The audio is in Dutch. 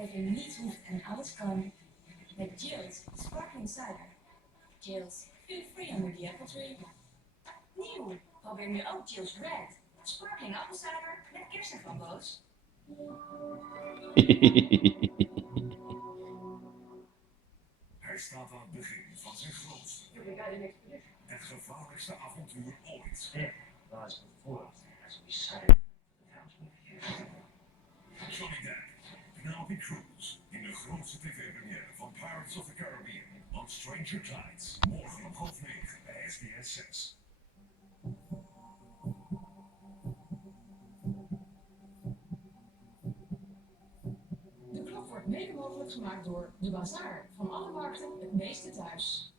aflevering niet hoeft en alles kan. Met Jill's Sparkling Cider. Jill's, feel free under the apple tree. Nieuw! Probeer nu ook Jill's Red. Sparkling appelcider met kersenframboos. Hij staat aan het begin van zijn grootste en gevaarlijkste avontuur ooit. Dat is een voorraad. Dat is bizar. Johnny Depp, Penelope Cruz in de grootste tv-première van Pirates of the Caribbean on Stranger Tides. Morgen om 8:30 bij SBS 6. De klok wordt mede mogelijk gemaakt door De Bazaar. Van alle markten het meeste thuis.